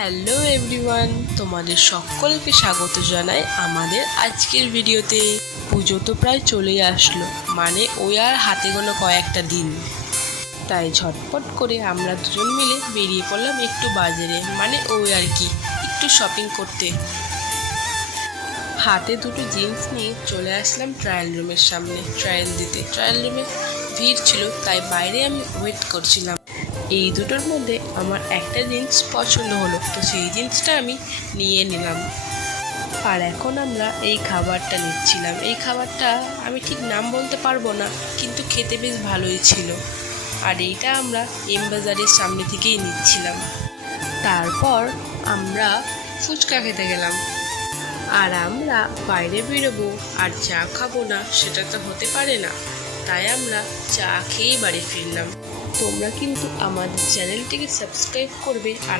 Hello everyone, তোমাদের সকলকে স্বাগত জানাই আমাদের আজকের ভিডিওতে। পুজো তো প্রায় চলেই আসলো, মানে ওই আর হাতে গোনা কয়েকটা দিন। তাই ঝটপট করে আমরা দুজন মিলে বেরিয়ে পড়লাম একটু বাজারে, মানে ওই আর কি একটু শপিং করতে। হাতে দুটো জিন্স নিয়ে চলে আসলাম ট্রায়াল রুমের সামনে ট্রায়াল দিতে। ট্রায়াল রুমে ভিড় ছিল, তাই বাইরে আমি ওয়েট করছিলাম। এই দুটোর মধ্যে আমার একটা জিন্স পছন্দ হলো, তো সেই জিন্সটা আমি নিয়ে নিলাম। আর এখন আমরা এই খাবারটা নিচ্ছিলাম। এই খাবারটা আমি ঠিক নাম বলতে পারবো না, কিন্তু খেতে বেশ ভালোই ছিল। আর এইটা আমরা এম বাজারের সামনে থেকেই নিচ্ছিলাম। তারপর আমরা ফুচকা খেতে গেলাম। আর আমরা বাইরে বেরোবো আর চা খাবো না, সেটা তো হতে পারে না। তাই আমরা চা খেয়েই বাড়ি ফিরলাম। তোমরা কিন্তু আমাদের চ্যানেলটিকে সাবস্ক্রাইব করবে আর